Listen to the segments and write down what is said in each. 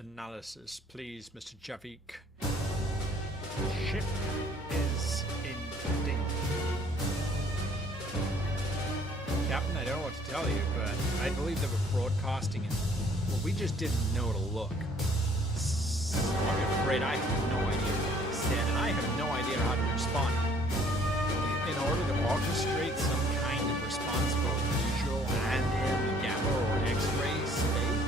Analysis, please, Mr. Javik. The ship is in danger. Captain, I don't know what to tell you, but I believe they were broadcasting it. Well, we just didn't know to look. So I'm afraid I have no idea what to stand, and I have no idea how to respond. In order to orchestrate some kind of response, both visual and in the gamma or X-ray space.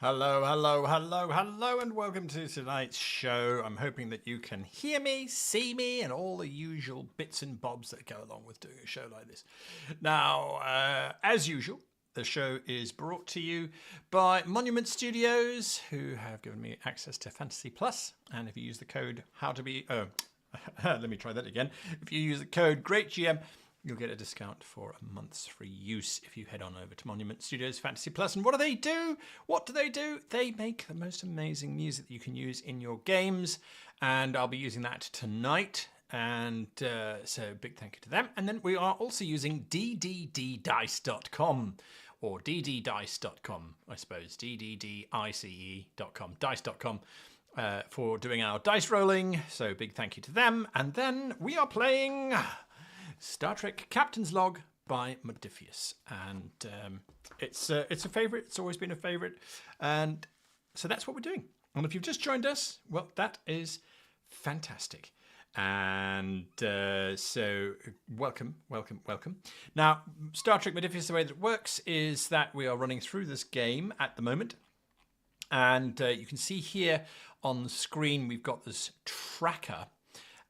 Hello, hello, hello, hello, and welcome to tonight's show. I'm hoping that you can hear me, see me, and all the usual bits and bobs that go along with doing a show like this. Now, as usual, the show is brought to you by Monument Studios, who have given me access to Fantasy Plus. And if you use the code let me try that again. If you use the code GreatGM, you'll get a discount for a month's free use if you head on over to Monument Studios Fantasy Plus. And what do they do? What do they do? They make the most amazing music that you can use in your games. And I'll be using that tonight. And so big thank you to them. And then we are also using DDDdice.com or DDDice.com, I suppose. DDDICE.com, dice.com. For doing our dice rolling. So big thank you to them. And then we are playing Star Trek Captain's Log by Modiphius, and it's a favourite. It's always been a favourite, and so that's what we're doing. And if you've just joined us, well, that is fantastic. And so welcome, welcome, welcome. Now, Star Trek Modiphius, the way that it works is that we are running through this game at the moment, and you can see here on the screen we've got this tracker.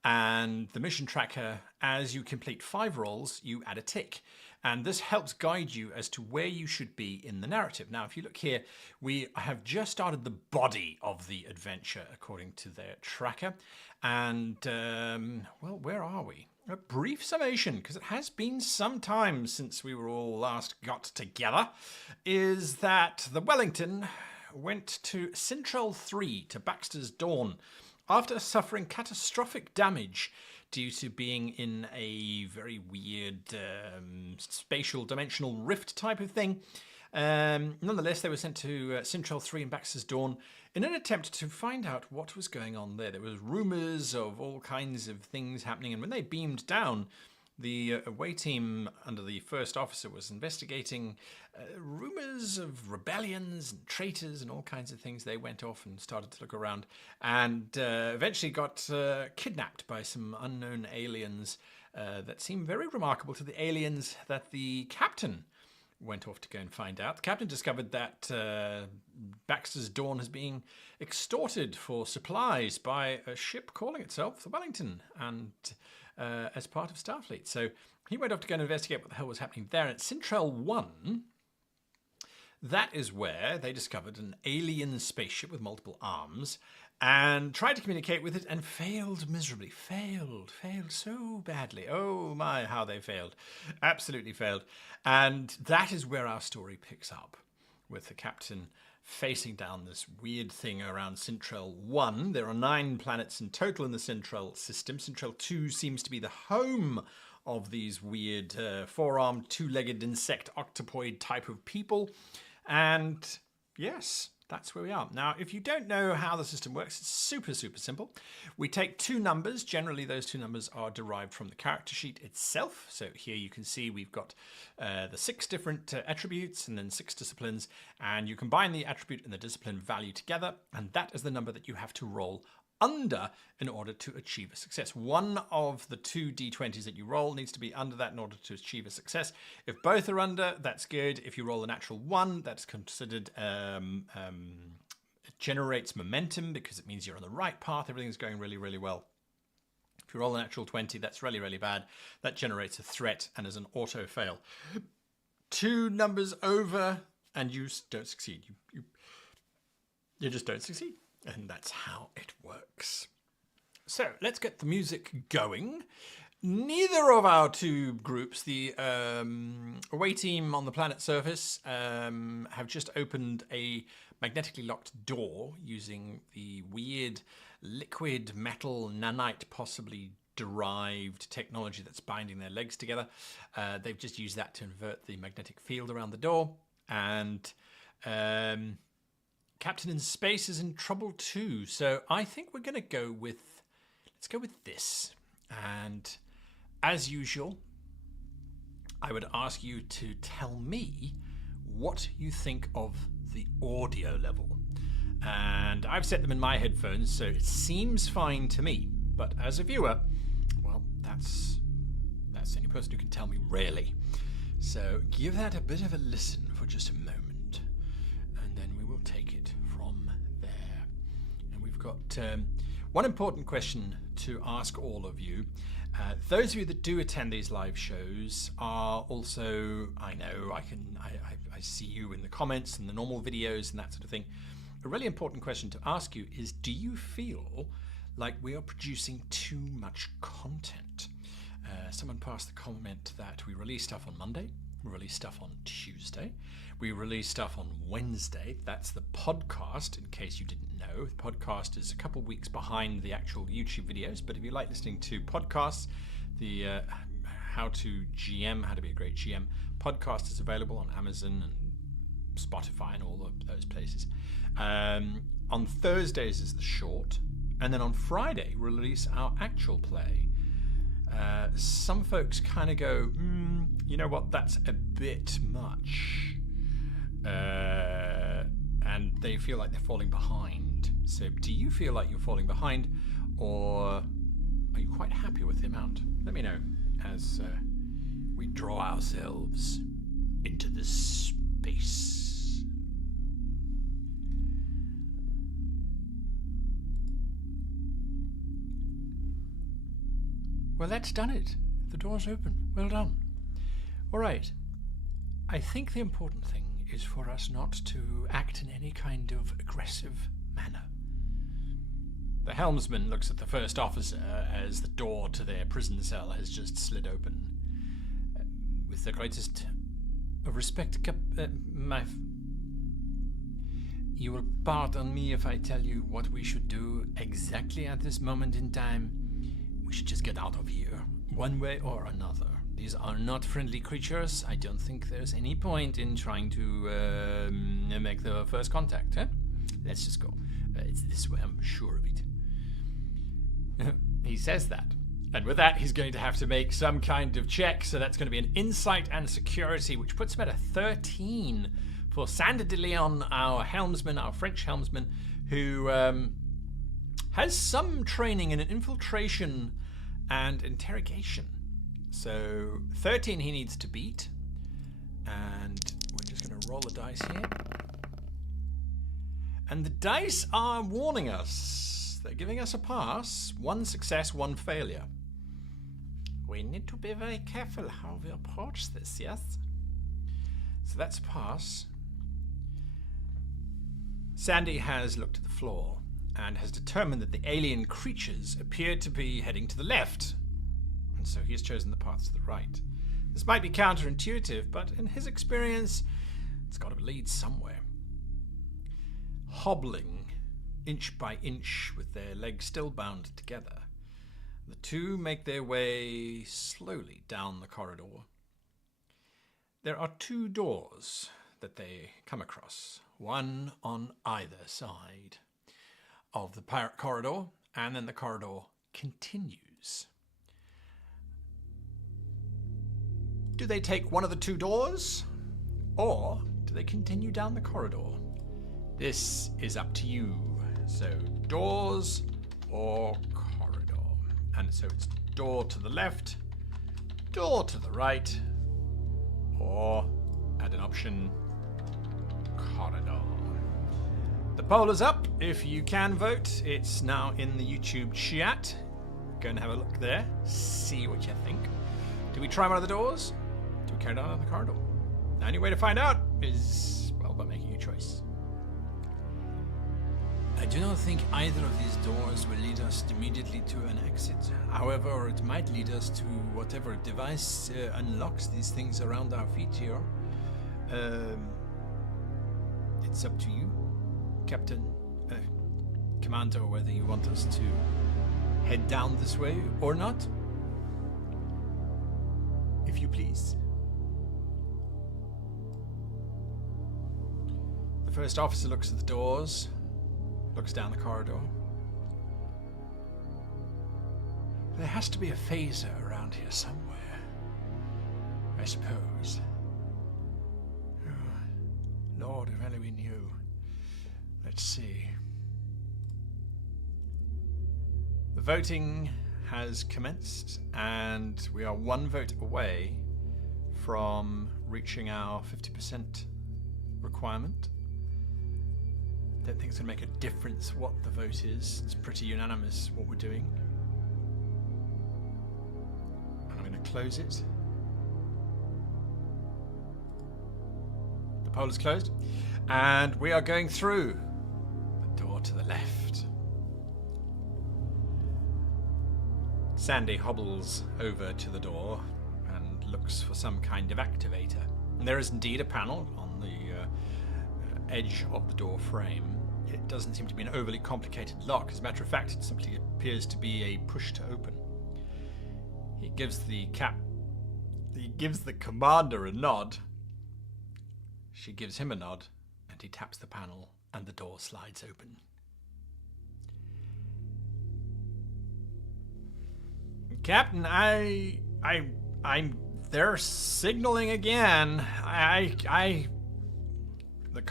And the mission tracker, as you complete 5 rolls, you add a tick. And this helps guide you as to where you should be in the narrative. Now, if you look here, we have just started the body of the adventure according to their tracker. And, well, where are we? A brief summation, because it has been some time since we were all last got together, is that the Wellington went to Central 3 to Baxter's Dawn, after suffering catastrophic damage due to being in a very weird spatial dimensional rift type of thing. Nonetheless, they were sent to Central 3 in Baxter's Dawn in an attempt to find out what was going on there. There was rumours of all kinds of things happening, and when they beamed down, the away team under the first officer was investigating rumours of rebellions and traitors and all kinds of things. They went off and started to look around and eventually got kidnapped by some unknown aliens that seemed very remarkable to the aliens that the captain went off to go and find out. The captain discovered that Baxter's Dawn is being extorted for supplies by a ship calling itself the Wellington, and as part of Starfleet. So he went off to go and investigate what the hell was happening there. At Central 1, that is where they discovered an alien spaceship with multiple arms and tried to communicate with it and failed miserably. Failed so badly. Oh my, how they failed. Absolutely failed. And that is where our story picks up, with the captain facing down this weird thing around Central 1. There are 9 planets in total in the Central system. Central 2 seems to be the home of these weird 4-armed, 2-legged insect octopoid type of people. And yes, that's where we are. Now, if you don't know how the system works, it's super, super simple. We take 2 numbers. Generally, those 2 numbers are derived from the character sheet itself. So here you can see we've got the 6 different attributes and then 6 disciplines. And you combine the attribute and the discipline value together. And that is the number that you have to roll under in order to achieve a success. One of the 2 d20s that you roll needs to be under that in order to achieve a success. If both are under, that's good. If you roll a natural 1, that's considered it generates momentum because it means you're on the right path. Everything's going really, really well. If you roll a natural 20, that's really, really bad. That generates a threat and is an auto fail. 2 numbers over and you don't succeed. You just don't succeed. And that's how it works. So let's get the music going. Neither of our 2 groups, the away team on the planet surface, have just opened a magnetically locked door using the weird liquid metal nanite possibly derived technology that's binding their legs together. They've just used that to invert the magnetic field around the door. And Captain in Space is in trouble too. So I think we're going to go with, let's go with this. And as usual, I would ask you to tell me what you think of the audio level. And I've set them in my headphones, so it seems fine to me. But as a viewer, well, that's the only person who can tell me really. So give that a bit of a listen for just a moment. And then we will take it from there. And we've got one important question to ask all of you. Those of you that do attend these live shows are also, I know, I see you in the comments and the normal videos and that sort of thing. A really important question to ask you is, do you feel like we are producing too much content? Someone passed the comment that we release stuff on Monday, we release stuff on Tuesday, we release stuff on Wednesday. That's the podcast, in case you didn't know. The podcast is a couple weeks behind the actual YouTube videos, but if you like listening to podcasts, the How to GM, How to Be a Great GM podcast is available on Amazon and Spotify and all of those places. On Thursdays is the short, and then on Friday we'll release our actual play. Some folks kind of go, you know what, that's a bit much. And they feel like they're falling behind. So do you feel like you're falling behind, or are you quite happy with the amount? Let me know as we draw ourselves into the space. Well, that's done it. The door's open. Well done. All right. I think the important thing is for us not to act in any kind of aggressive manner. The helmsman looks at the first officer as the door to their prison cell has just slid open. With the greatest of respect, you will pardon me if I tell you what we should do exactly at this moment in time. We should just get out of here, one way or another. These are not friendly creatures. I don't think there's any point in trying to make the first contact. Huh? Let's just go. It's this way, I'm sure of it. He says that. And with that, he's going to have to make some kind of check. So that's going to be an insight and security, which puts him at a 13 for Sander de Leon, our helmsman, our French helmsman, who has some training in infiltration and interrogation. So 13 he needs to beat, and we're just going to roll the dice here. And the dice are warning us. They're giving us a pass. 1 success, 1 failure. We need to be very careful how we approach this, yes? So that's a pass. Sandy has looked at the floor and has determined that the alien creatures appear to be heading to the left, and so he has chosen the path to the right. This might be counterintuitive, but in his experience, it's got to lead somewhere. Hobbling, inch by inch, with their legs still bound together, the two make their way slowly down the corridor. There are 2 doors that they come across, one on either side of the corridor, and then the corridor continues. Do they take one of the 2 doors, or do they continue down the corridor? This is up to you. So doors or corridor. And so it's door to the left, door to the right, or add an option, corridor. The poll is up. If you can vote, it's now in the YouTube chat. Go and have a look there. See what you think. Do we try one of the doors? Do we carry on the corridor? The only way to find out is, well, by making a choice. I do not think either of these doors will lead us immediately to an exit. However, it might lead us to whatever device unlocks these things around our feet here. It's up to you, Captain, Commander, whether you want us to head down this way or not. If you please. The first officer looks at the doors, looks down the corridor. There has to be a phaser around here somewhere, I suppose. Oh, Lord, if only we knew. Let's see. The voting has commenced, and we are 1 vote away from reaching our 50% requirement. Don't think it's going to make a difference what the vote is. It's pretty unanimous what we're doing. And I'm going to close it. The poll is closed. And we are going through the door to the left. Sandy hobbles over to the door and looks for some kind of activator. And there is indeed a panel on the edge of the door frame. It doesn't seem to be an overly complicated lock. As a matter of fact, it simply appears to be a push to open. He gives the commander a nod. She gives him a nod, and he taps the panel, and the door slides open. Captain, they're signaling again. The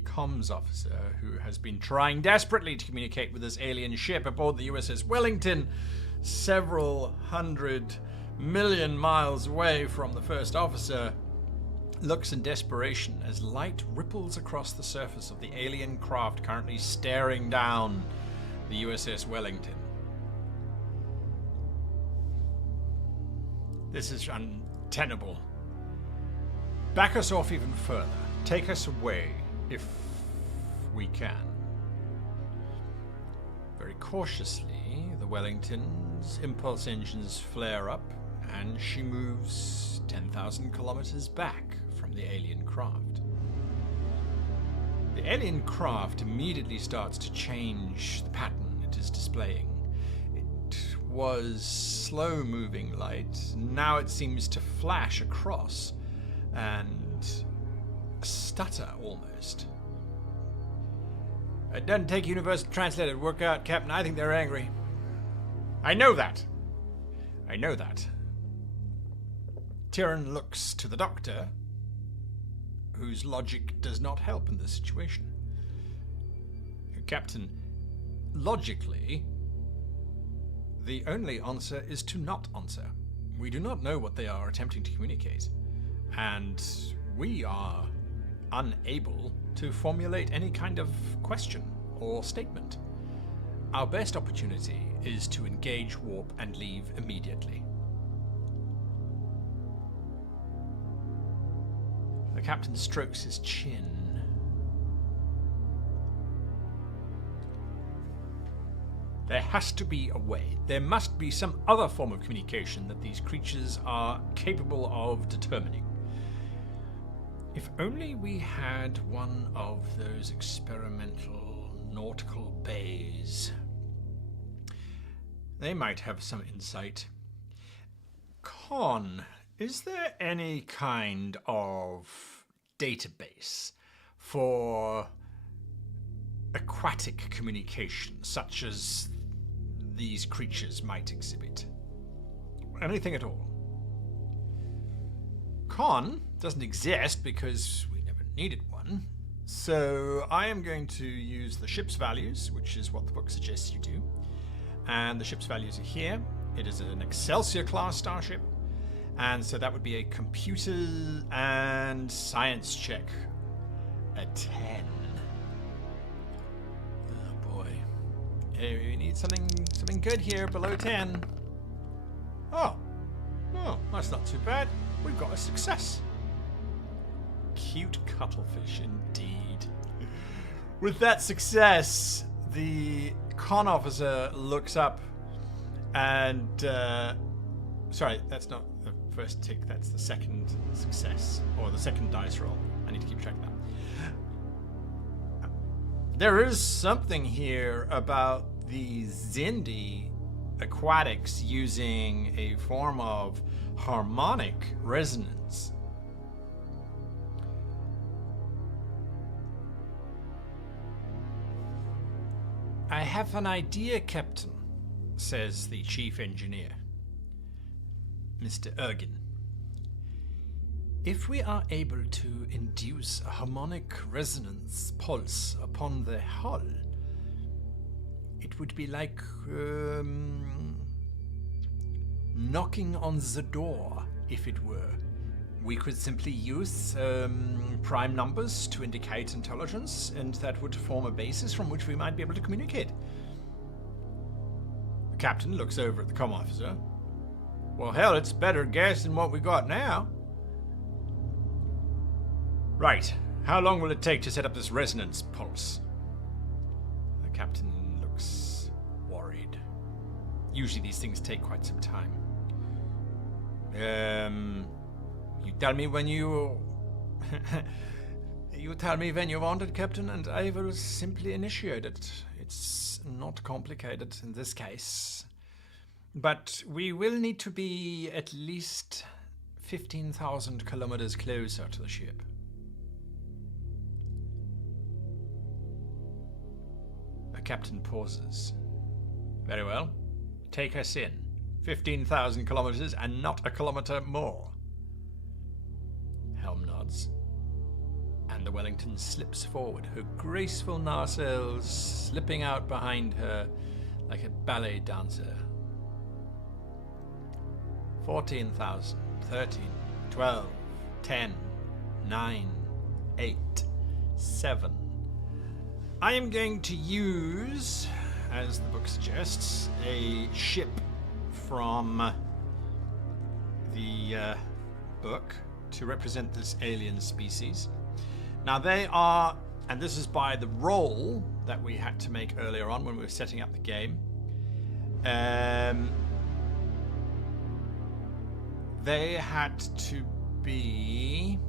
comms officer, who has been trying desperately to communicate with this alien ship aboard the USS Wellington, several 100 million miles away from the first officer, looks in desperation as light ripples across the surface of the alien craft currently staring down the USS Wellington. This is untenable. Back us off even further. Take us away, if we can. Very cautiously, the Wellington's impulse engines flare up, and she moves 10,000 kilometers back from the alien craft. The alien craft immediately starts to change the pattern it is displaying. It was slow-moving light. Now it seems to flash across and stutter almost. It doesn't take Universal Translator to work out, Captain. I think they're angry. I know that. Tyrion looks to the Doctor, whose logic does not help in this situation. Captain, logically, the only answer is to not answer. We do not know what they are attempting to communicate, and we are unable to formulate any kind of question or statement. Our best opportunity is to engage warp and leave immediately. The captain strokes his chin. There has to be a way. There must be some other form of communication that these creatures are capable of determining. If only we had one of those experimental nautical bays. They might have some insight. Con, is there any kind of database for aquatic communication, such as these creatures might exhibit? Anything at all? Con doesn't exist because we never needed one. So I am going to use the ship's values, which is what the book suggests you do. And the ship's values are here. It is an Excelsior class starship. And so that would be a computer and science check. A 10. Oh boy. Hey, we need something good here below 10. Oh, that's not too bad. We've got a success. Cute cuttlefish indeed. With that success, the con officer looks up and sorry, that's not the first tick, that's the second success, or the second dice roll. I need to keep track of that. There is something here about the Zindi aquatics using a form of harmonic resonance. I have an idea, Captain, says the chief engineer, Mr. Ergin. If we are able to induce a harmonic resonance pulse upon the hull, it would be like knocking on the door, if it were, we could simply use prime numbers to indicate intelligence, and that would form a basis from which we might be able to communicate. The captain looks over at the comm officer. Well, hell, it's better guess than what we got now. Right. How long will it take to set up this resonance pulse? The captain looks worried. Usually these things take quite some time. You tell me when you... You tell me when you want it, Captain, and I will simply initiate it. It's not complicated in this case. But we will need to be at least 15,000 kilometers closer to the ship. The captain pauses. Very well. Take us in. 15,000 kilometers and not a kilometer more. Helm nods. And the Wellington slips forward, her graceful nacelles slipping out behind her like a ballet dancer. 14,000, 13, 12, 10, 9, 8, 7. I am going to use, as the book suggests, a ship from the book to represent this alien species. Now they are, and this is by the roll that we had to make earlier on when we were setting up the game. They had to be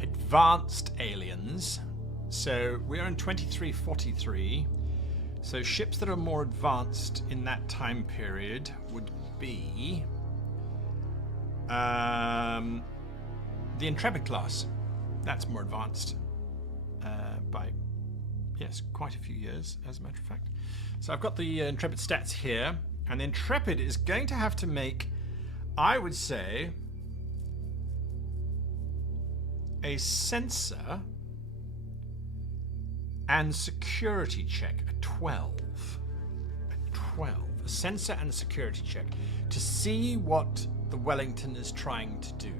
advanced aliens. So we are in 2343. So ships that are more advanced in that time period would be the Intrepid class. That's more advanced by, yes, quite a few years, as a matter of fact. So I've got the Intrepid stats here, and the Intrepid is going to have to make, I would say, a sensor and security check, a 12. A 12. A sensor and a security check to see what the Wellington is trying to do.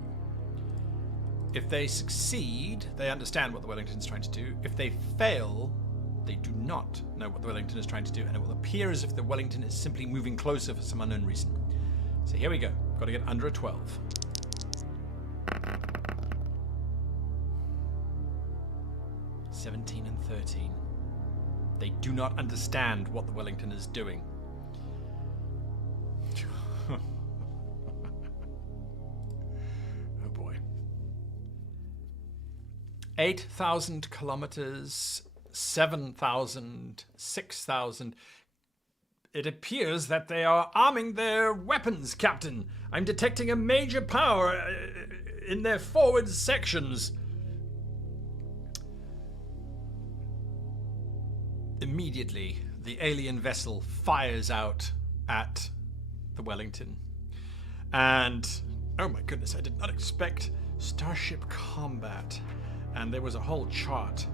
If they succeed, they understand what the Wellington is trying to do. If they fail, they do not know what the Wellington is trying to do, and it will appear as if the Wellington is simply moving closer for some unknown reason. So here we go. Got to get under a 12. (17 and 13). They do not understand what the Wellington is doing. Oh boy. 8,000 kilometers, 7,000, 6,000. It appears that they are arming their weapons, Captain. I'm detecting a major power in their forward sections. Immediately, the alien vessel fires out at the Wellington. And, oh my goodness, I did not expect starship combat. And there was a whole chart,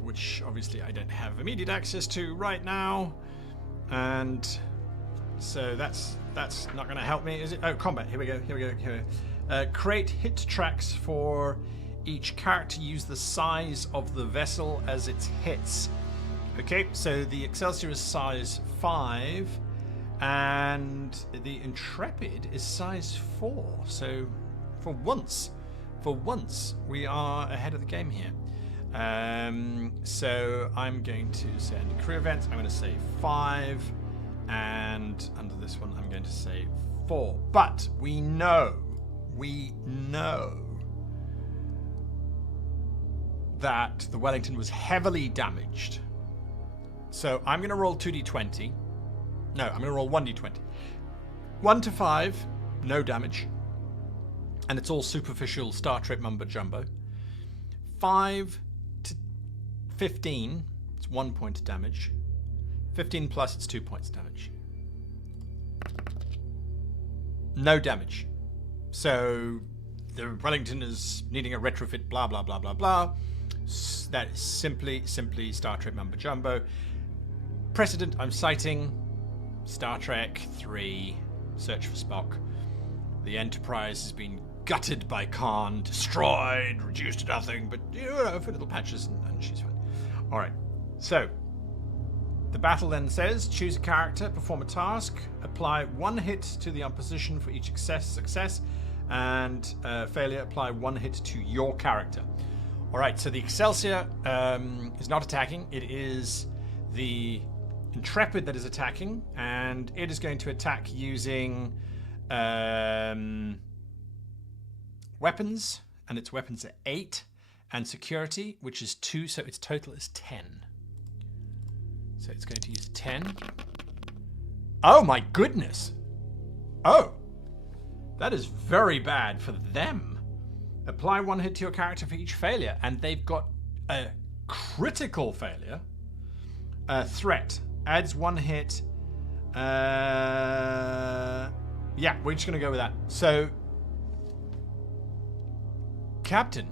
which obviously I don't have immediate access to right now. And so that's not going to help me, is it? Oh, combat, here we go. Create hit tracks for each character. Use the size of the vessel as it hits. Okay, so the Excelsior is size 5 and the Intrepid is size 4. So for once we are ahead of the game here. So I'm going to say under career events, I'm going to say 5, and under this one I'm going to say 4. But we know that the Wellington was heavily damaged. So I'm going to roll 2d20. No, I'm going to roll 1d20. 1 to 5, no damage. And it's all superficial Star Trek mumbo jumbo. 5 to 15, it's 1 point of damage. 15 plus, it's 2 points of damage. No damage. So the Wellington is needing a retrofit, blah, blah, blah, blah, blah. That is simply Star Trek mumbo jumbo. Precedent I'm citing, Star Trek 3, Search for Spock. The Enterprise has been gutted by Khan, destroyed, reduced to nothing, but a few little patches and she's fine. Alright, so the battle then says, choose a character, perform a task, apply 1 hit to the opposition for each success, and failure, apply 1 hit to your character. Alright, so the Excelsior is not attacking, it is the Intrepid that is attacking, and it is going to attack using weapons, and its weapons are 8, and security, which is 2, so its total is 10. So it's going to use 10. Oh my goodness! Oh! That is very bad for them. Apply 1 hit to your character for each failure, and they've got a critical failure. Threat. Adds 1 hit. Yeah, we're just going to go with that. So, Captain,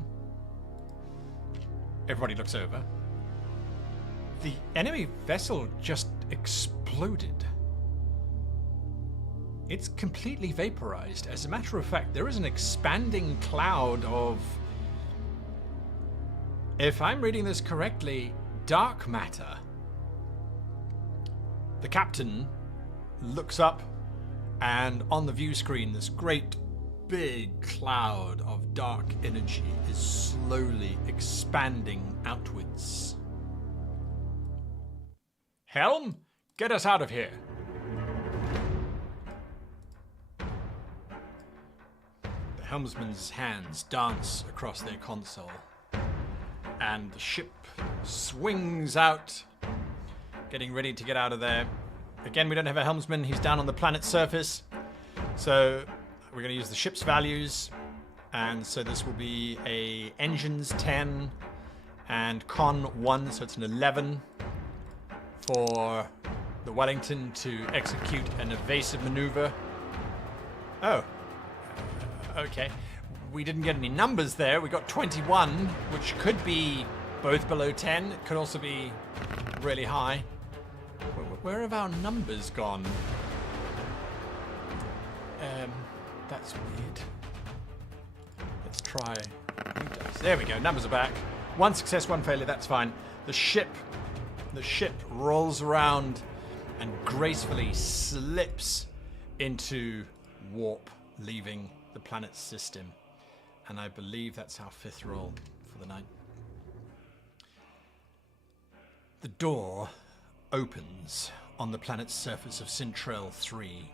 everybody looks over. The enemy vessel just exploded. It's completely vaporized. As a matter of fact, there is an expanding cloud of, if I'm reading this correctly, dark matter. The captain looks up, and on the view screen, this great big cloud of dark energy is slowly expanding outwards. Helm, get us out of here. The helmsman's hands dance across their console, and the ship swings out, getting ready to get out of there. Again, we don't have a helmsman. He's down on the planet's surface. So we're going to use the ship's values. And so this will be a engines 10 and con 1. So it's an 11 for the Wellington to execute an evasive maneuver. Oh, okay. We didn't get any numbers there. We got 21, which could be both below 10. It could also be really high. Where have our numbers gone? That's weird. Let's try. There we go. Numbers are back. 1 success, 1 failure. That's fine. The ship rolls around and gracefully slips into warp, leaving the planet's system. And I believe that's our 5th roll for the night. The door opens on the planet's surface of Sintrell 3.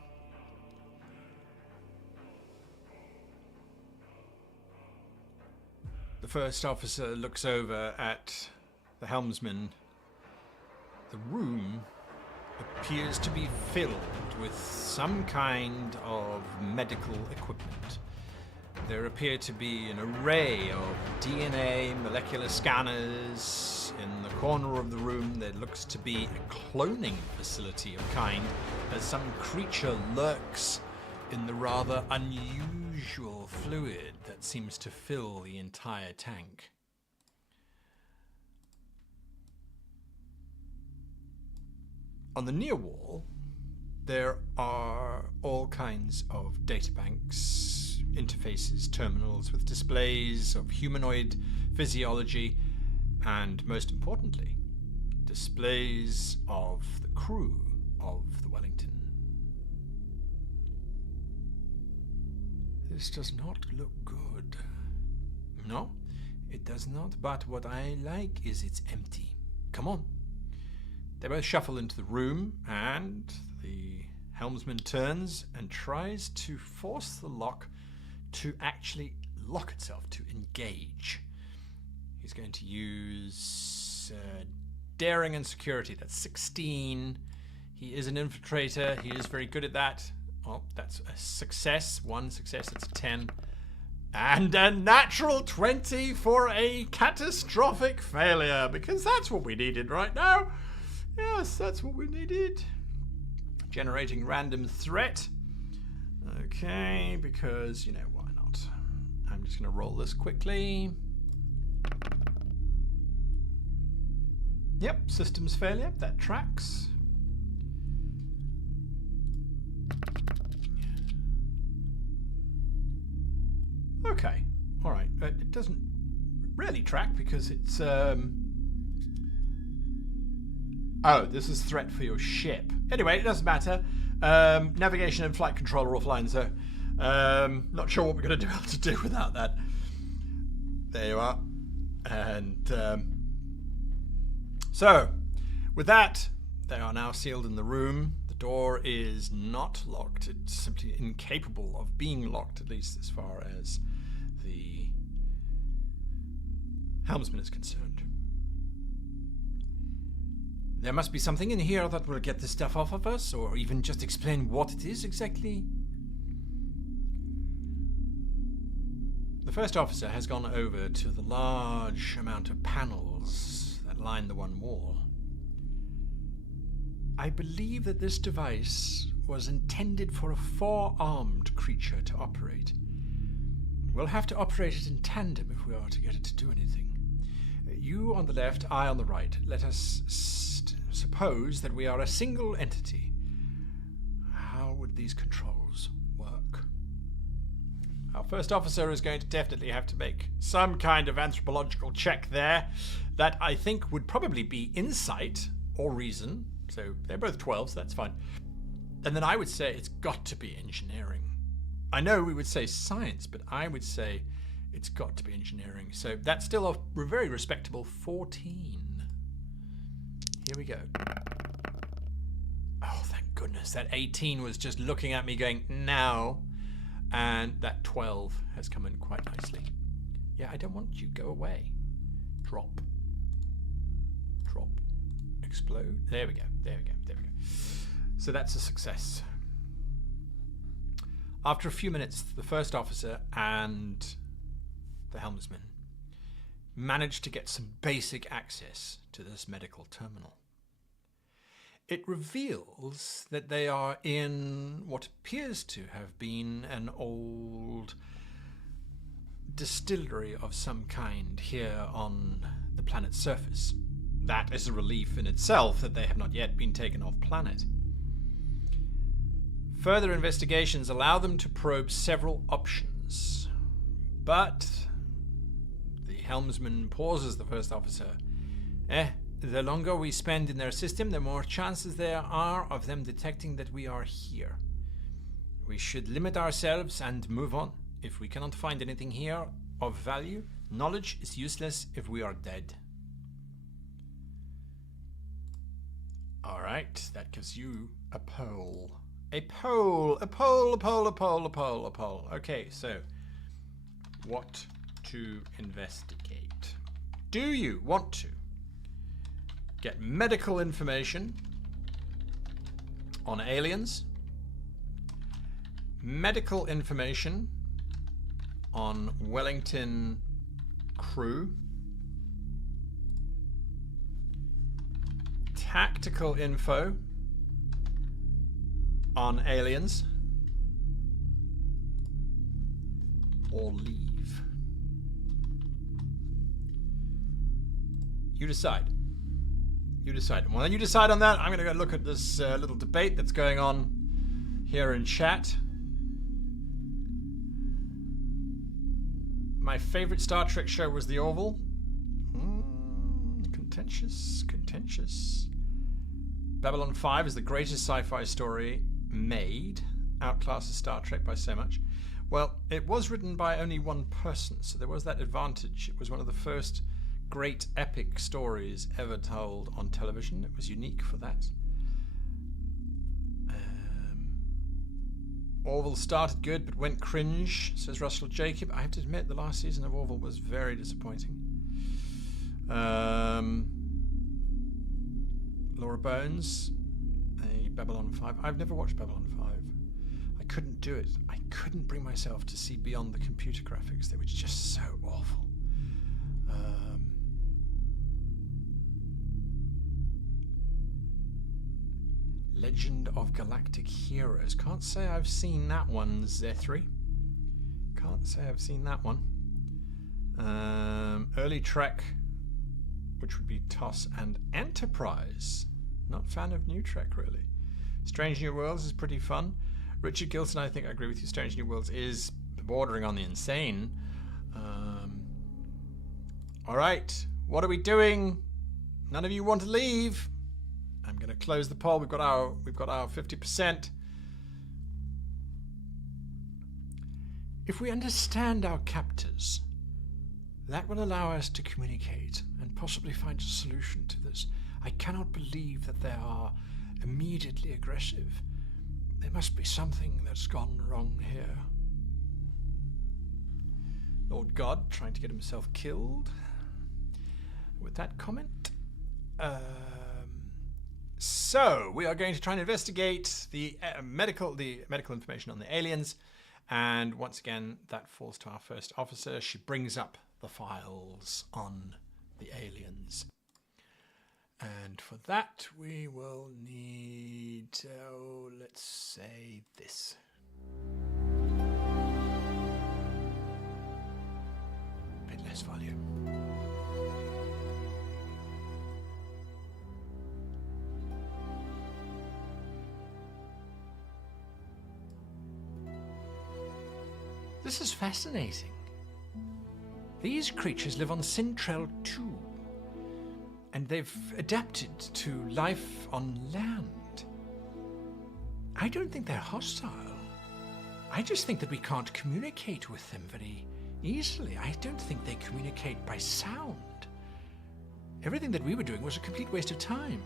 The first officer looks over at the helmsman. The room appears to be filled with some kind of medical equipment. There appear to be an array of DNA molecular scanners. In the corner of the room, there looks to be a cloning facility of kind, as some creature lurks in the rather unusual fluid that seems to fill the entire tank. On the near wall, there are all kinds of databanks, interfaces, terminals with displays of humanoid physiology, and most importantly, displays of the crew of the Wellington. This does not look good. No, it does not, but what I like is it's empty. Come on. They both shuffle into the room, and the helmsman turns and tries to force the lock to actually lock itself, to engage. He's going to use daring and security. That's 16. He is an infiltrator. He is very good at that. Oh, that's a success. 1 success. That's a 10. And a natural 20 for a catastrophic failure, because that's what we needed right now. Yes, that's what we needed. Generating random threat. Okay, because, why not? I'm just going to roll this quickly. Yep, systems failure. That tracks. Okay. All right. It doesn't really track because it's... Oh, this is a threat for your ship. Anyway, it doesn't matter. Navigation and flight control are offline, so not sure what we're going to be able to do without that. There you are. And so, with that, they are now sealed in the room. The door is not locked. It's simply incapable of being locked, at least as far as the helmsman is concerned. There must be something in here that will get this stuff off of us, or even just explain what it is exactly. The first officer has gone over to the large amount of panels that line the one wall. I believe that this device was intended for a 4-armed creature to operate. We'll have to operate it in tandem if we are to get it to do anything. You on the left, I on the right. Let us suppose that we are a single entity. How would these controls work? Our first officer is going to definitely have to make some kind of anthropological check there. That I think would probably be insight or reason. So they're both 12s, so that's fine. And then I would say it's got to be engineering. I know we would say science, but I would say it's got to be engineering. So that's still a very respectable 14. Here we go. Oh, thank goodness. That 18 was just looking at me going, now. And that 12 has come in quite nicely. Yeah, I don't want you. Go away. Drop. Drop. Explode. There we go. There we go. There we go. So that's a success. After a few minutes, the first officer and the helmsman managed to get some basic access to this medical terminal. It reveals that they are in what appears to have been an old distillery of some kind here on the planet's surface. That is a relief in itself that they have not yet been taken off planet. Further investigations allow them to probe several options, but the helmsman pauses the first officer. The longer we spend in their system, the more chances there are of them detecting that we are here. We should limit ourselves and move on. If we cannot find anything here of value, knowledge is useless if we are dead. Alright, that gives you a poll. A poll. Okay, so what to investigate? Do you want to get medical information on aliens, medical information on Wellington crew, tactical info on aliens, or leave? You decide. You decide. Well, then you decide on that. I'm going to go look at this little debate that's going on here in chat. My favorite Star Trek show was The Orville. Contentious. Babylon 5 is the greatest sci-fi story made. Outclasses Star Trek by so much. Well, it was written by only one person, so there was that advantage. It was one of the first great epic stories ever told on television. It was unique for that. Orville started good but went cringe, says Russell Jacob. I have to admit the last season of Orville was very disappointing. Laura Bones, a Babylon 5. I've never watched Babylon 5. I couldn't do it. I couldn't bring myself to see beyond the computer graphics. They were just so awful. Legend of Galactic Heroes. Can't say I've seen that one, Zethri. Can't say I've seen that one. Early Trek, which would be TOS and Enterprise. Not fan of New Trek, really. Strange New Worlds is pretty fun. Richard Gilson, I think I agree with you. Strange New Worlds is bordering on the insane. All right, what are we doing? None of you want to leave. I'm going to close the poll. We've got our 50%. If we understand our captors, that will allow us to communicate and possibly find a solution to this. I cannot believe that they are immediately aggressive. There must be something that's gone wrong here. Lord God trying to get himself killed with that comment. So we are going to try and investigate the medical information on the aliens, and once again that falls to our first officer. She brings up the files on the aliens, and for that we will need, let's say this. Bit less volume. This is fascinating. These creatures live on Sintrell 2, and they've adapted to life on land. I don't think they're hostile. I just think that we can't communicate with them very easily. I don't think they communicate by sound. Everything that we were doing was a complete waste of time.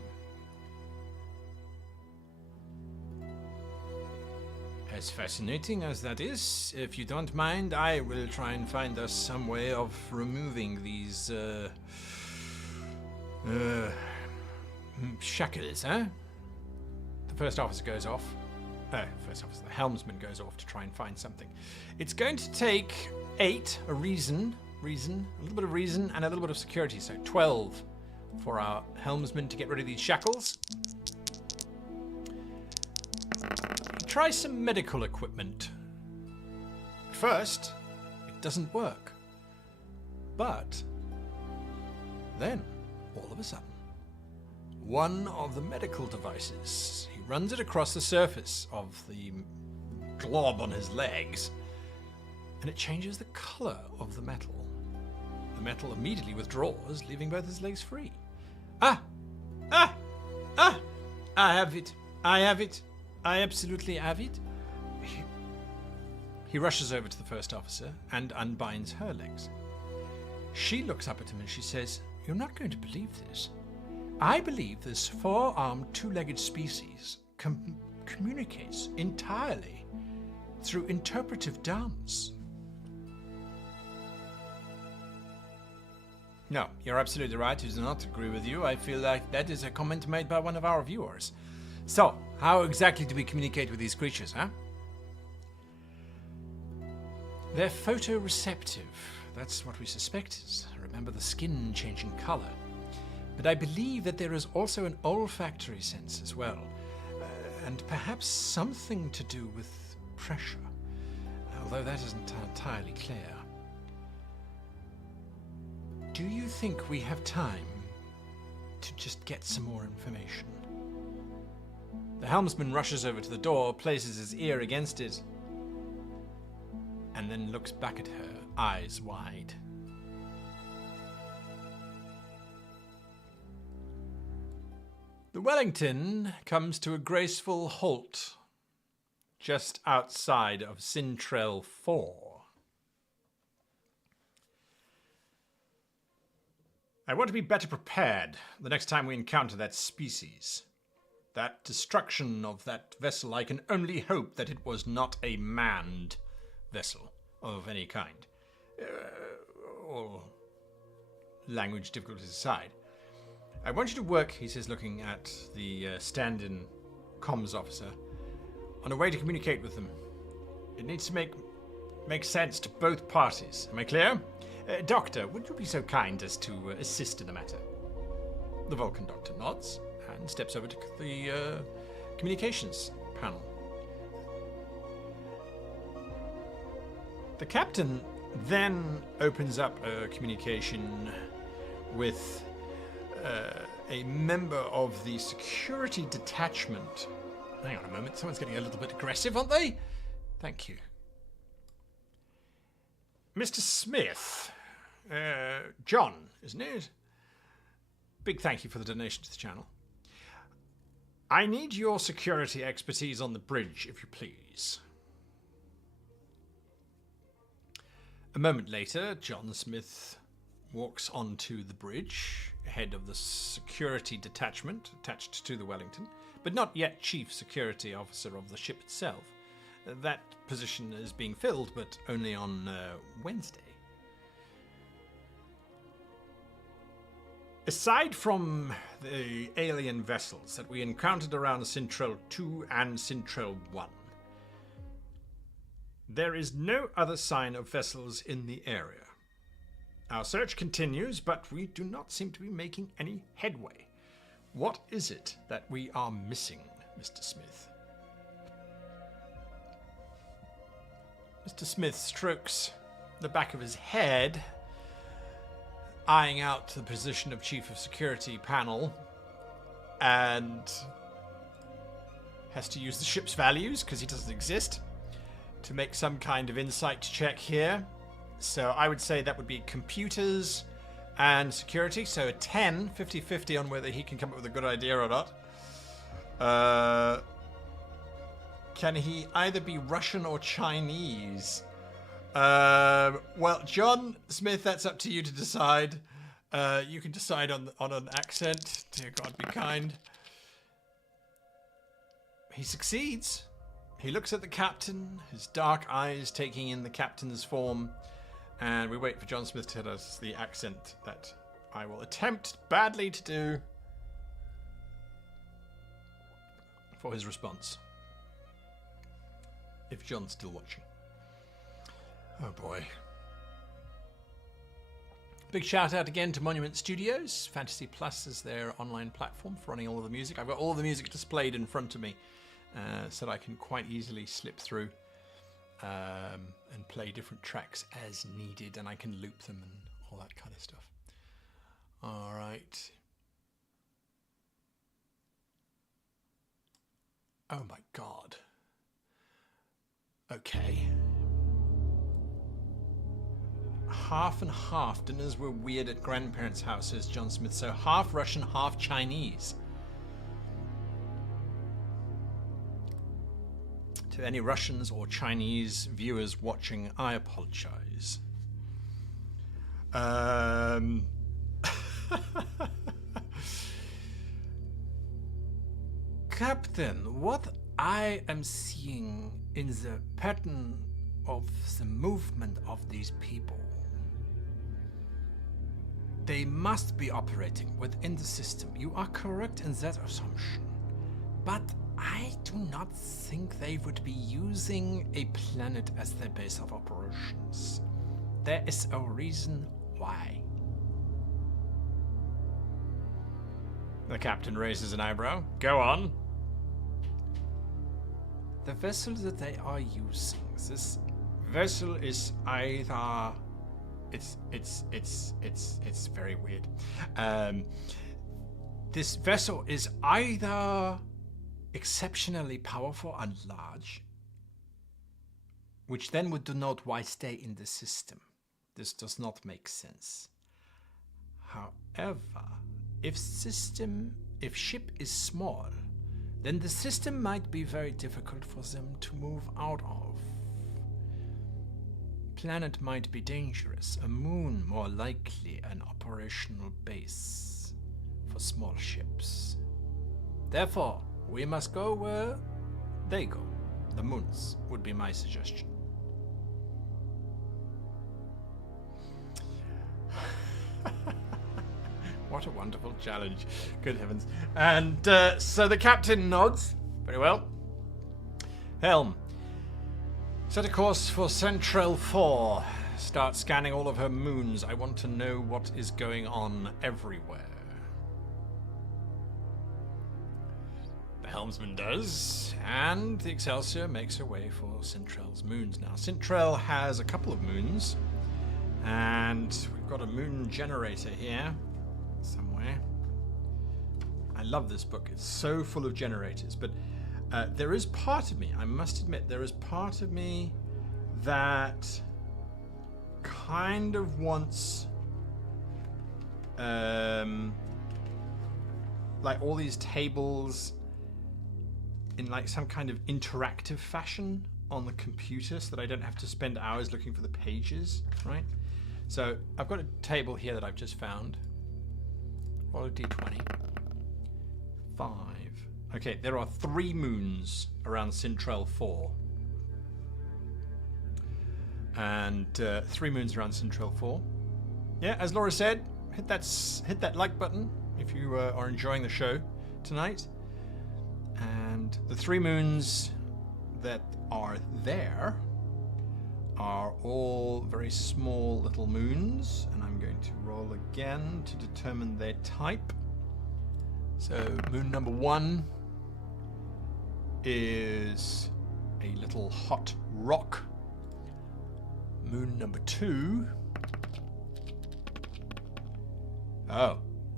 As fascinating as that is, if you don't mind, I will try and find us some way of removing these shackles, huh? The first officer goes off. The helmsman goes off to try and find something. It's going to take 8, a little bit of reason, and a little bit of security, so 12 for our helmsman to get rid of these shackles. Try some medical equipment. First, it doesn't work. But then, all of a sudden, one of the medical devices, he runs it across the surface of the glob on his legs, and it changes the color of the metal. The metal immediately withdraws, leaving both his legs free. I have it. I absolutely have it. He rushes over to the first officer and unbinds her legs. She looks up at him and she says, "You're not going to believe this. I believe this 4-armed, 2-legged species communicates entirely through interpretive dance." No, you're absolutely right. I do not agree with you. I feel like that is a comment made by one of our viewers. So, how exactly do we communicate with these creatures, huh? They're photoreceptive. That's what we suspect. Remember the skin changing color. But I believe that there is also an olfactory sense as well. And perhaps something to do with pressure. Although that isn't entirely clear. Do you think we have time to just get some more information? The helmsman rushes over to the door, places his ear against it, and then looks back at her, eyes wide. The Wellington comes to a graceful halt just outside of Sintrell 4. I want to be better prepared the next time we encounter that species. That destruction of that vessel, I can only hope that it was not a manned vessel of any kind. All language difficulties aside. I want you to work, he says, looking at the stand-in comms officer, on a way to communicate with them. It needs to make sense to both parties. Am I clear? Doctor, would you be so kind as to assist in the matter? The Vulcan doctor nods and steps over to the communications panel. The captain then opens up a communication with a member of the security detachment. Hang on a moment, someone's getting a little bit aggressive, aren't they? Thank you. Mr. Smith. John, isn't it? Big thank you for the donation to the channel. I need your security expertise on the bridge, if you please. A moment later, John Smith walks onto the bridge, head of the security detachment attached to the Wellington, but not yet chief security officer of the ship itself. That position is being filled, but only on Wednesday. Aside from the alien vessels that we encountered around Sintrel 2 and Sintrel 1, there is no other sign of vessels in the area. Our search continues, but we do not seem to be making any headway. What is it that we are missing, Mr. Smith? Mr. Smith strokes the back of his head, eyeing out the position of Chief of Security panel, and has to use the ship's values, because he doesn't exist, to make some kind of insight check here. So I would say that would be computers and security. So a 10, 50-50 on whether he can come up with a good idea or not. Can he either be Russian or Chinese? Well, John Smith, that's up to you to decide. You can decide on an accent. Dear God, be kind. He succeeds. He looks at the captain, his dark eyes taking in the captain's form, and we wait for John Smith to tell us the accent that I will attempt badly to do for his response. If John's still watching. Oh boy. Big shout out again to Monument Studios. Fantasy Plus is their online platform for running all of the music. I've got all the music displayed in front of me so that I can quite easily slip through and play different tracks as needed, and I can loop them and all that kind of stuff. All right. Oh my God. Okay. Half and half. Dinners were weird at grandparents' houses, John Smith. So half Russian, half Chinese. To any Russians or Chinese viewers watching, I apologize. Captain, what I am seeing in the pattern of the movement of these people, they must be operating within the system. You are correct in that assumption. But I do not think they would be using a planet as their base of operations. There is a reason why. The captain raises an eyebrow. Go on. The vessel that they are using, this vessel is either... It's very weird. This vessel is either exceptionally powerful and large, which then would denote why stay in the system. This does not make sense. However, if ship is small, then the system might be very difficult for them to move out of. Planet might be dangerous, a moon more likely an operational base for small ships. Therefore, we must go where they go. The moons would be my suggestion. What a wonderful challenge. Good heavens. And so the captain nods. Very well. Helm. Set a course for Central 4. Start scanning all of her moons. I want to know what is going on everywhere. The helmsman does, and the Excelsior makes her way for Central's moons. Now, Central has a couple of moons, and we've got a moon generator here somewhere. I love this book. It's so full of generators, but there is part of me, I must admit, there is part of me that kind of wants like all these tables in like some kind of interactive fashion on the computer so that I don't have to spend hours looking for the pages, right? So I've got a table here that I've just found. Roll a d20. 5. Okay, there are 3 moons around Sintrell 4. And 3 moons around Sintrell 4. Yeah, as Laura said, hit that like button if you are enjoying the show tonight. And the 3 moons that are there are all very small little moons, and I'm going to roll again to determine their type. So moon number 1 is a little hot rock. Moon number 2.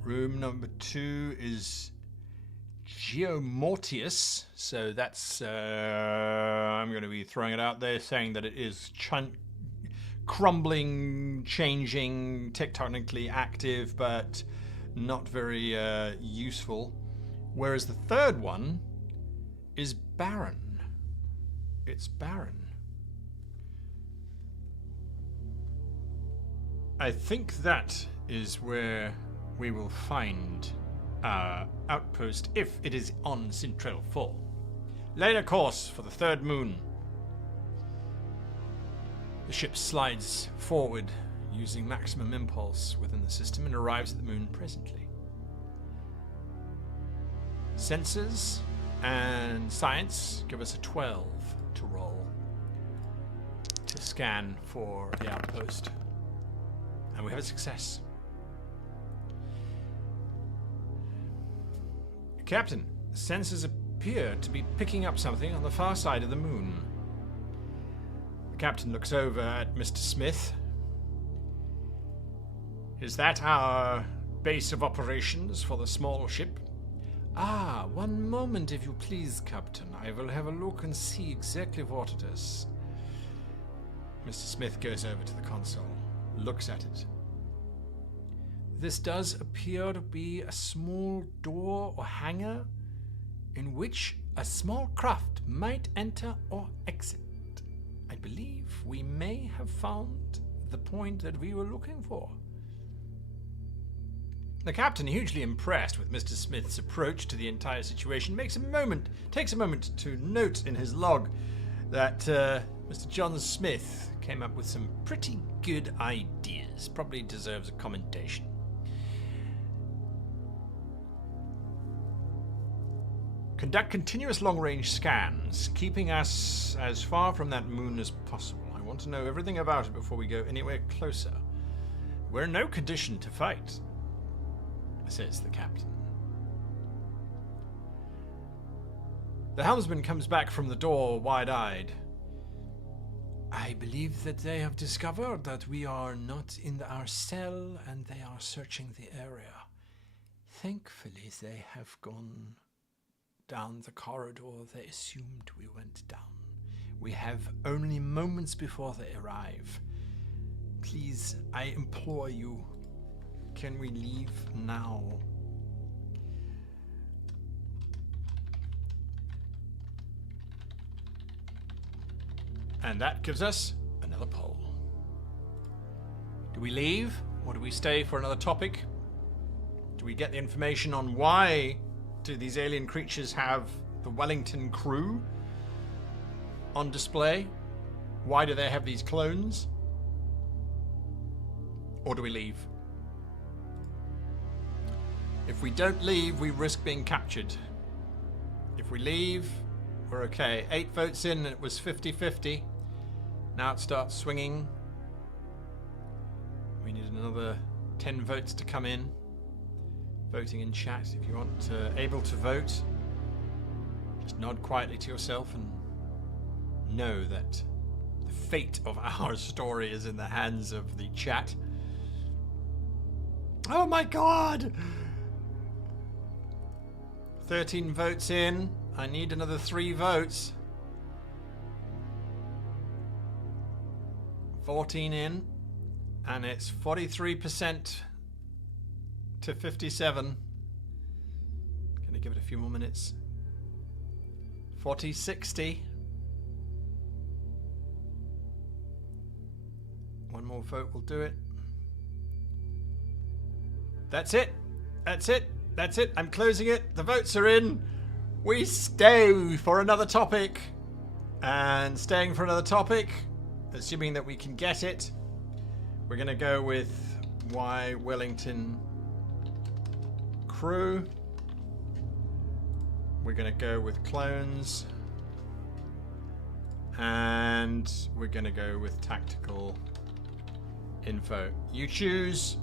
Room number 2 is Geomortius. So that's, I'm going to be throwing it out there saying that it is crumbling, changing, tectonically active, but not very useful. Whereas the third one is barren. It's barren. I think that is where we will find our outpost if it is on Sintrell 4. Lay a course for the 3rd moon. The ship slides forward using maximum impulse within the system and arrives at the moon presently. Sensors and science give us a 12 to roll to scan for the outpost. And we have a success. Captain, sensors appear to be picking up something on the far side of the moon. The captain looks over at Mr. Smith. Is that our base of operations for the small ship? Ah, one moment if you please, Captain. I will have a look and see exactly what it is. Mr. Smith goes over to the console, looks at it. This does appear to be a small door or hangar in which a small craft might enter or exit. I believe we may have found the point that we were looking for. The captain, hugely impressed with Mr. Smith's approach to the entire situation, takes a moment to note in his log that Mr. John Smith came up with some pretty good ideas. Probably deserves a commendation. Conduct continuous long-range scans, keeping us as far from that moon as possible. I want to know everything about it before we go anywhere closer. We're in no condition to fight, says the captain. The helmsman comes back from the door wide-eyed. I believe that they have discovered that we are not in our cell and they are searching the area. Thankfully, they have gone down the corridor they assumed we went down. We have only moments before they arrive. Please, I implore you, can we leave now? And that gives us another poll. Do we leave, or do we stay for another topic? Do we get the information on why do these alien creatures have the Wellington crew on display? Why do they have these clones? Or do we leave? If we don't leave, we risk being captured. If we leave, we're okay. 8 votes in, and it was 50-50. Now it starts swinging. We need another 10 votes to come in. Voting in chat if you want able to vote. Just nod quietly to yourself and know that the fate of our story is in the hands of the chat. Oh my god! 13 votes in. I need another 3 votes. 14 in. And it's 43% to 57. Gonna give it a few more minutes. 40-60. One more vote will do it. That's it. That's it. That's it. I'm closing it. The votes are in. We stay for another topic. And staying for another topic, assuming that we can get it, we're going to go with why Wellington crew. We're going to go with clones. And we're going to go with tactical info. You choose.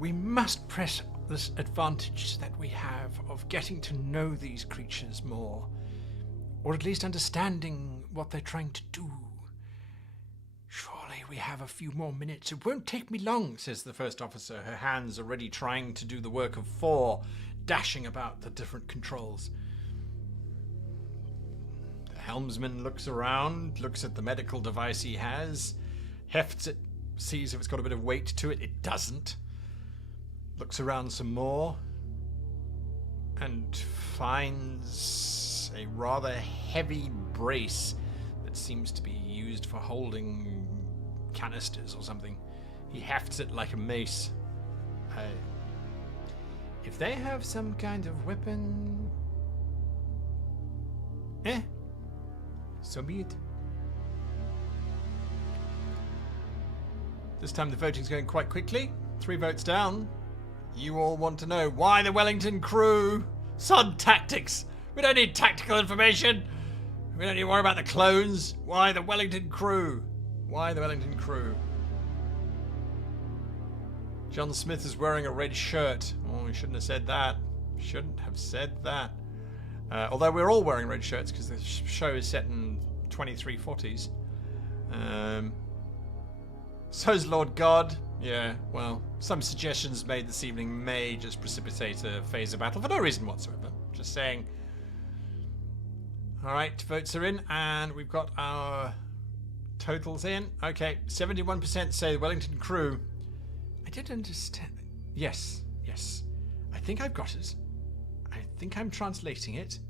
We must press this advantage that we have of getting to know these creatures more, or at least understanding what they're trying to do. Surely we have a few more minutes. It won't take me long, says the first officer, her hands already trying to do the work of four, dashing about the different controls. The helmsman looks around, looks at the medical device he has, hefts it, sees if it's got a bit of weight to it. It doesn't. Looks around some more and finds a rather heavy brace that seems to be used for holding canisters or something. He hefts it like a mace. If they have some kind of weapon, so be it. This time the voting's going quite quickly. 3 votes down. You all want to know why the Wellington crew? Sod tactics. We don't need tactical information. We don't need to worry about the clones. Why the Wellington crew? Why the Wellington crew? John Smith is wearing a red shirt. Oh, we shouldn't have said that. Shouldn't have said that. Although we're all wearing red shirts because the show is set in 2340s. So's Lord God. Yeah, well, some suggestions made this evening may just precipitate a phase of battle for no reason whatsoever. Just saying. Alright, votes are in, and we've got our totals in. Okay, 71% say the Wellington crew. I didn't understand. Yes. I think I've got it. I think I'm translating it.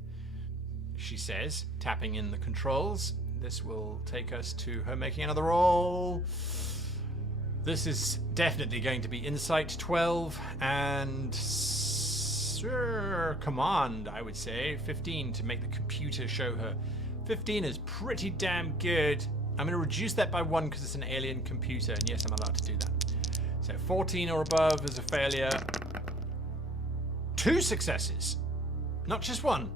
She says, tapping in the controls. This will take us to her making another roll. This is definitely going to be Insight 12 and Command, I would say, 15 to make the computer show her. 15 is pretty damn good. I'm going to reduce that by 1 because it's an alien computer, and yes, I'm allowed to do that. So 14 or above is a failure. 2 successes. Not just 1.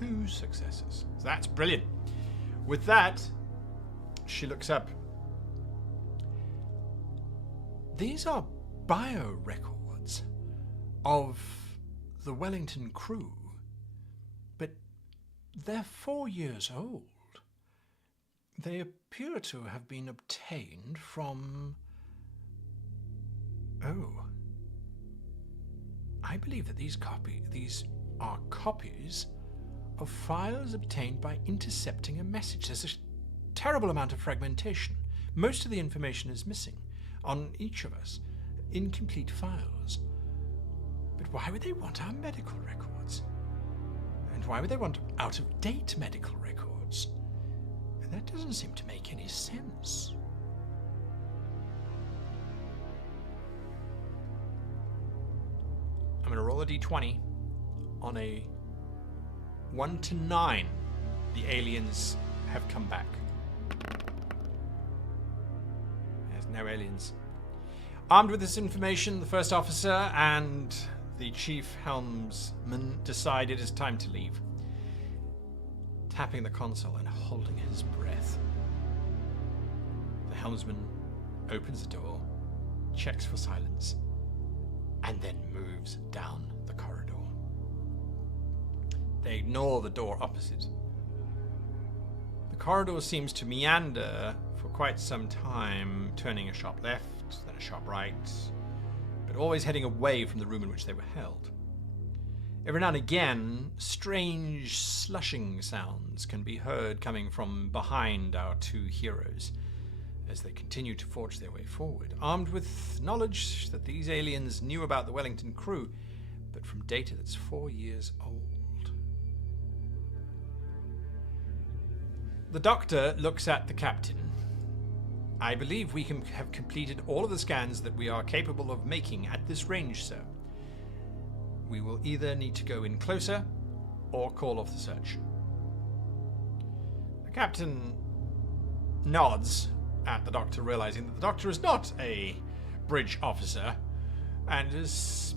2 successes. So that's brilliant. With that, she looks up. These are biorecords of the Wellington crew, but they're 4 years old. They appear to have been obtained from... Oh. I believe that these are copies of files obtained by intercepting a message. There's a terrible amount of fragmentation. Most of the information is missing on each of us. Incomplete files. But why would they want our medical records? And why would they want out-of-date medical records? And that doesn't seem to make any sense. I'm going to roll a d20. On a 1 to 9, the aliens have come back. There's no aliens. Armed with this information, the first officer and the chief helmsman decide it is time to leave. Tapping the console and holding his breath. The helmsman opens the door, checks for silence, and then moves down the corridor. They ignore the door opposite. The corridor seems to meander for quite some time, turning a sharp left, then a sharp right, but always heading away from the room in which they were held. Every now and again, strange slushing sounds can be heard coming from behind our two heroes. as they continue to forge their way forward, armed with knowledge that these aliens knew about the Wellington crew, but from data that's 4 years old. The Doctor looks at the Captain. I believe we have completed all of the scans that we are capable of making at this range, sir. We will either need to go in closer or call off the search. The Captain nods at the Doctor, realizing that the Doctor is not a bridge officer and is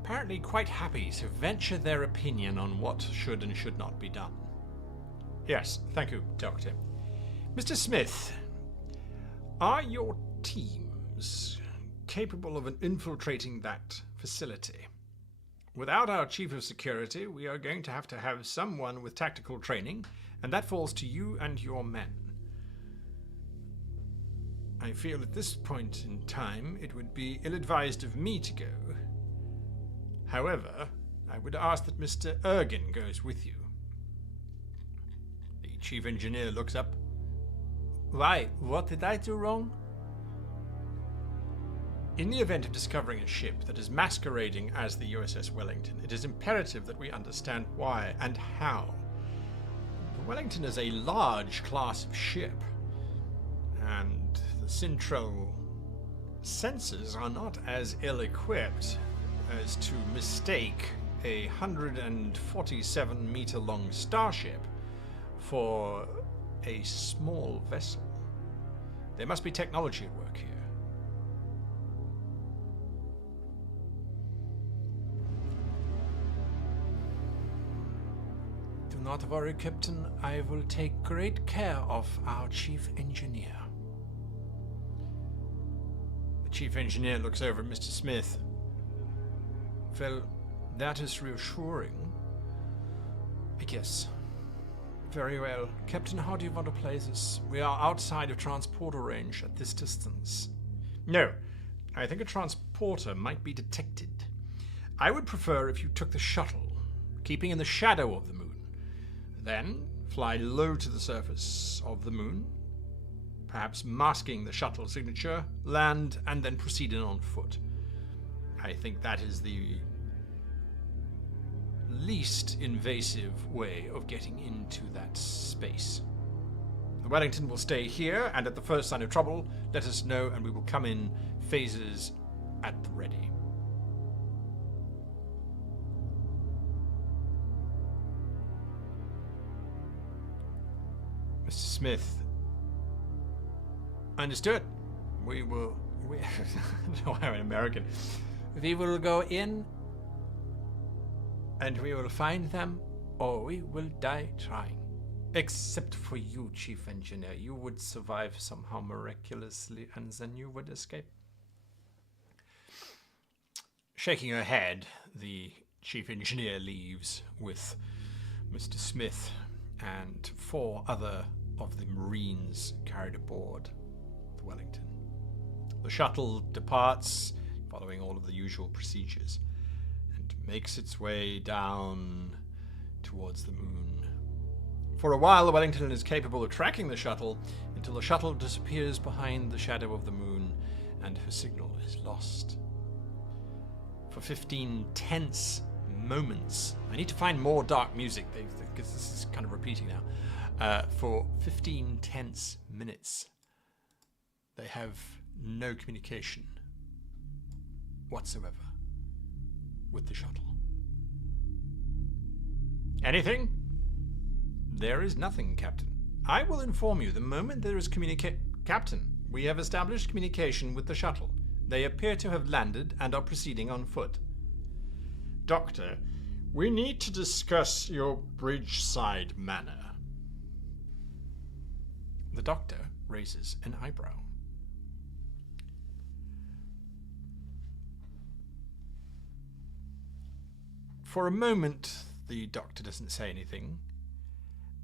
apparently quite happy to venture their opinion on what should and should not be done. Yes, thank you, Doctor. Mr. Smith, are your teams capable of infiltrating that facility? Without our Chief of Security, we are going to have someone with tactical training, and that falls to you and your men. I feel at this point in time it would be ill-advised of me to go. However, I would ask that Mr. Ergin goes with you. The Chief Engineer looks up. Why? What did I do wrong? In the event of discovering a ship that is masquerading as the USS Wellington, it is imperative that we understand why and how. The Wellington is a large class of ship, and the Central sensors are not as ill-equipped as to mistake a 147-meter-long starship for a small vessel. There must be technology at work here. Do not worry, Captain. I will take great care of our Chief Engineer. The Chief Engineer looks over at Mr. Smith. Well, that is reassuring. Yes. Very well. Captain, how do you want to play this? We are outside of transporter range at this distance. No. I think a transporter might be detected. I would prefer if you took the shuttle, keeping in the shadow of the moon. Then fly low to the surface of the moon, perhaps masking the shuttle signature, land, and then proceed in on foot. I think that is the least invasive way of getting into that space. The Wellington will stay here, and at the first sign of trouble, let us know, and we will come in phases at the ready. Mr. Smith. Understood. We will... no, I'm an American. We will go in and we will find them, or we will die trying. Except for you, Chief Engineer. You would survive somehow miraculously, and then you would escape. Shaking her head, the Chief Engineer leaves with Mr. Smith and 4 other of the Marines carried aboard the Wellington. The shuttle departs, following all of the usual procedures, and makes its way down towards the moon. For a while, the Wellington is capable of tracking the shuttle until the shuttle disappears behind the shadow of the moon and her signal is lost. For 15 tense moments, I need to find more dark music because this is kind of repeating now. For 15 tense minutes, they have no communication whatsoever with the shuttle. Anything? There is nothing, Captain. I will inform you the moment there is Captain, we have established communication with the shuttle. They appear to have landed and are proceeding on foot. Doctor, we need to discuss your bridge-side manner. The Doctor raises an eyebrow. For a moment, the Doctor doesn't say anything,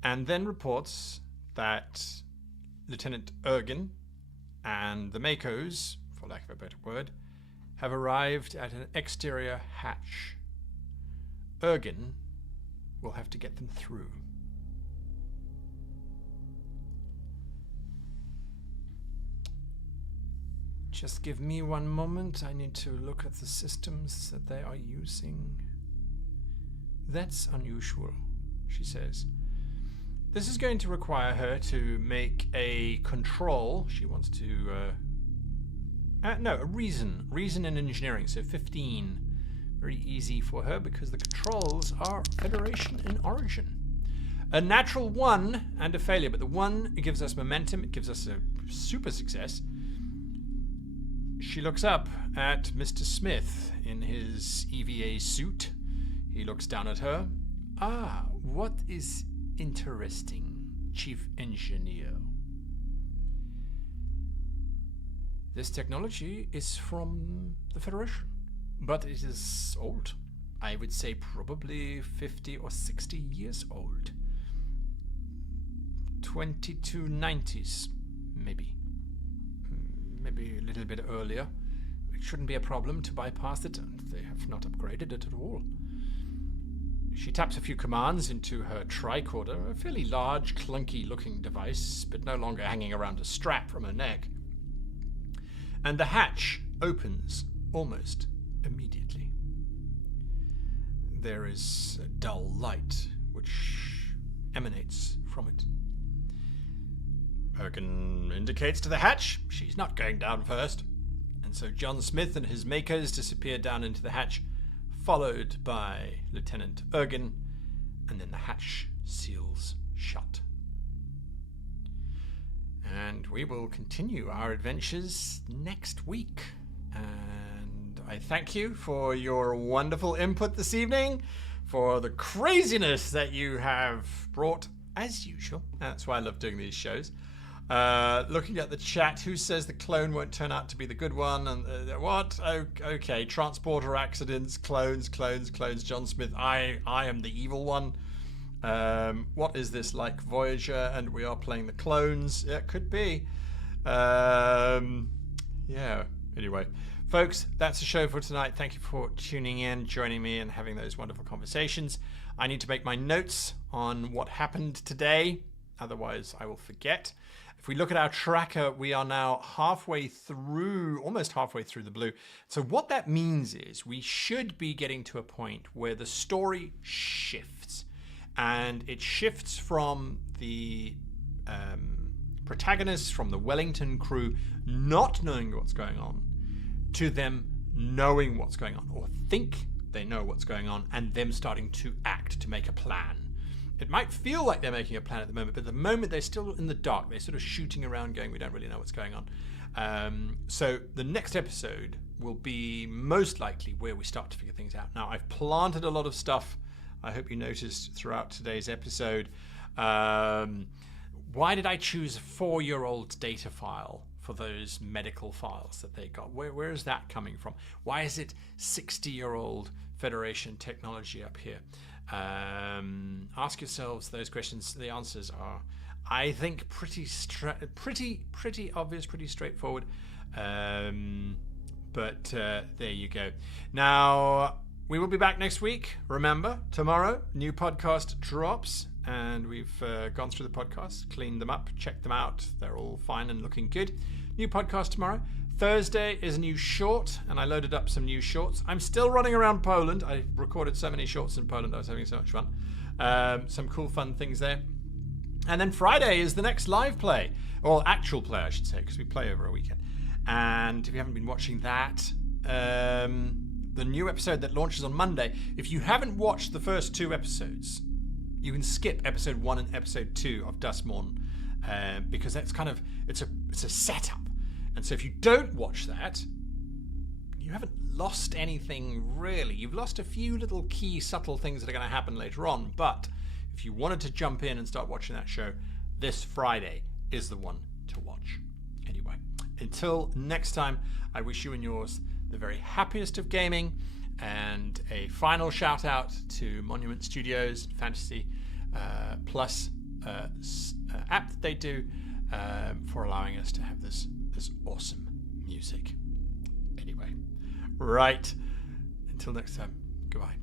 and then reports that Lieutenant Ergin and the Makos, for lack of a better word, have arrived at an exterior hatch. Ergin will have to get them through. Just give me one moment. I need to look at the systems that they are using. That's unusual, she says. This is going to require her to make a control. She wants to... a reason. Reason and engineering, so 15. Very easy for her because the controls are Federation in origin. A natural 1 and a failure, but the 1, it gives us momentum, it gives us a super success. She looks up at Mr. Smith in his EVA suit. He looks down at her. Ah, what is interesting, Chief Engineer? This technology is from the Federation, but it is old. I would say probably 50 or 60 years old. 2290s, maybe. Maybe a little bit earlier. It shouldn't be a problem to bypass it, and they have not upgraded it at all. She taps a few commands into her tricorder, a fairly large, clunky-looking device, but no longer hanging around a strap from her neck. And the hatch opens almost immediately. There is a dull light which emanates from it. Ergen indicates to the hatch she's not going down first, and so John Smith and his makers disappear down into the hatch, followed by Lieutenant Ergen, and then the hatch seals shut. And we will continue our adventures next week. And I thank you for your wonderful input this evening, for the craziness that you have brought, as usual. That's why I love doing these shows. Looking at the chat, who says the clone won't turn out to be the good one? And what? Oh, okay, transporter accidents, clones. John Smith, I am the evil one. What is this, like Voyager, and we are playing the clones? Yeah, it could be. Yeah, anyway. Folks, that's the show for tonight. Thank you for tuning in, joining me, and having those wonderful conversations. I need to make my notes on what happened today. Otherwise, I will forget. If we look at our tracker, we are now almost halfway through the blue. So what that means is we should be getting to a point where the story shifts. And it shifts from the protagonists, from the Wellington crew, not knowing what's going on, to them knowing what's going on, or think they know what's going on, and them starting to act, to make a plan. It might feel like they're making a plan at the moment, but at the moment they're still in the dark. They're sort of shooting around going, we don't really know what's going on. So the next episode will be most likely where we start to figure things out. Now, I've planted a lot of stuff, I hope you noticed, throughout today's episode. Why did I choose a 4-year-old data file for those medical files that they got? Where is that coming from? Why is it 60-year-old Federation technology up here? Ask yourselves those questions. The answers are, I think, pretty obvious, pretty straightforward. But there you go. Now, we will be back next week. Remember, tomorrow, new podcast drops, and we've gone through the podcasts, cleaned them up, checked them out. They're all fine and looking good. New podcast tomorrow. Thursday is a new short, and I loaded up some new shorts. I'm still running around Poland. I recorded so many shorts in Poland. I was having so much fun. Some cool, fun things there. And then Friday is the next live play, or actual play, I should say, because we play over a weekend. And if you haven't been watching that, the new episode that launches on Monday, if you haven't watched the first 2 episodes, you can skip episode 1 and episode 2 of Dustmorn, because that's kind of, it's a setup. And so if you don't watch that, you haven't lost anything really. You've lost a few little key subtle things that are going to happen later on. But if you wanted to jump in and start watching that show, this Friday is the one to watch. Anyway, until next time, I wish you and yours the very happiest of gaming. And a final shout out to Monument Studios, Fantasy Plus app that they do, for allowing us to have this awesome music. Anyway, right. Until next time, goodbye.